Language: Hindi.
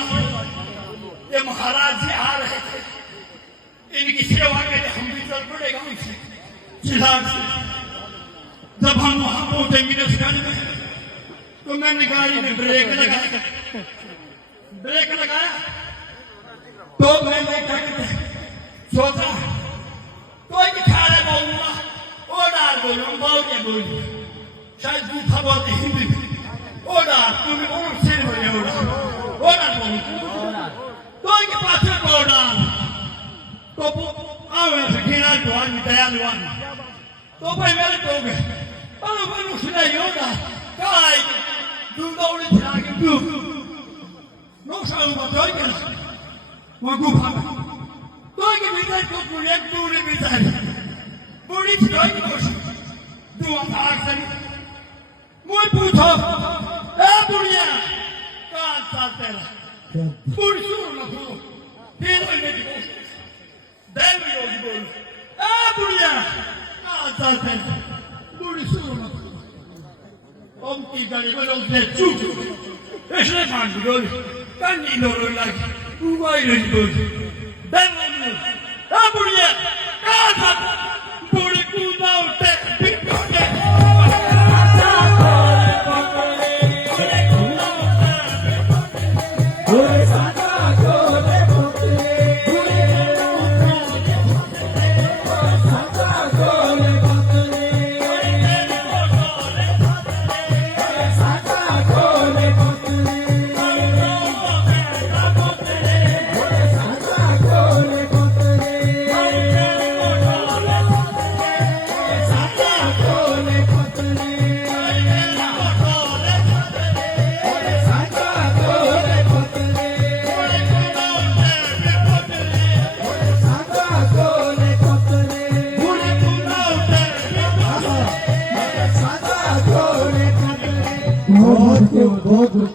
हुआ ये महाराज जी आ रहे थे, इनकी सेवा के लिए हम भी चल पड़े गांव से चिराग से। जब हम वहां पहुंचे मिनसगंज में तो मैंने गाड़ी में ब्रेक लगाया तो मैंने सोचा कोई खा रहा बोलूंगा ओ डाल बोलूं बहुत के बोलूं शायद गुफा बहुत हिंदी ओ डाल तुम्हें और सिर में ओ डाल बोलूं कोई के पास ओ डाल तो आओ ऐसे खिला तो आदमी तैयार हुआ तो भाई मेरे को गए पर उसने योगा काय दूंगा उड़े चला के तू नो शाम को तो वो गुफा तो के भीतर को पूरे पूरे भीतर पूरी छोटी कोश तू आग से मुझे पूछो ए बुढ़िया कहाँ चलते रहा पूरी शुरू न करो फिर वही मेरी कोश देव योगी बोल ए बुढ़िया कहाँ चलते रहा पूरी शुरू न करो ओम की गाड़ी में लोग से चुप इसलिए मान बोल कन्नी लोग लगी Uai lagi bos, dan lagi, apa dia? Kata, boleh kunau teh, bingkongnya. बहुत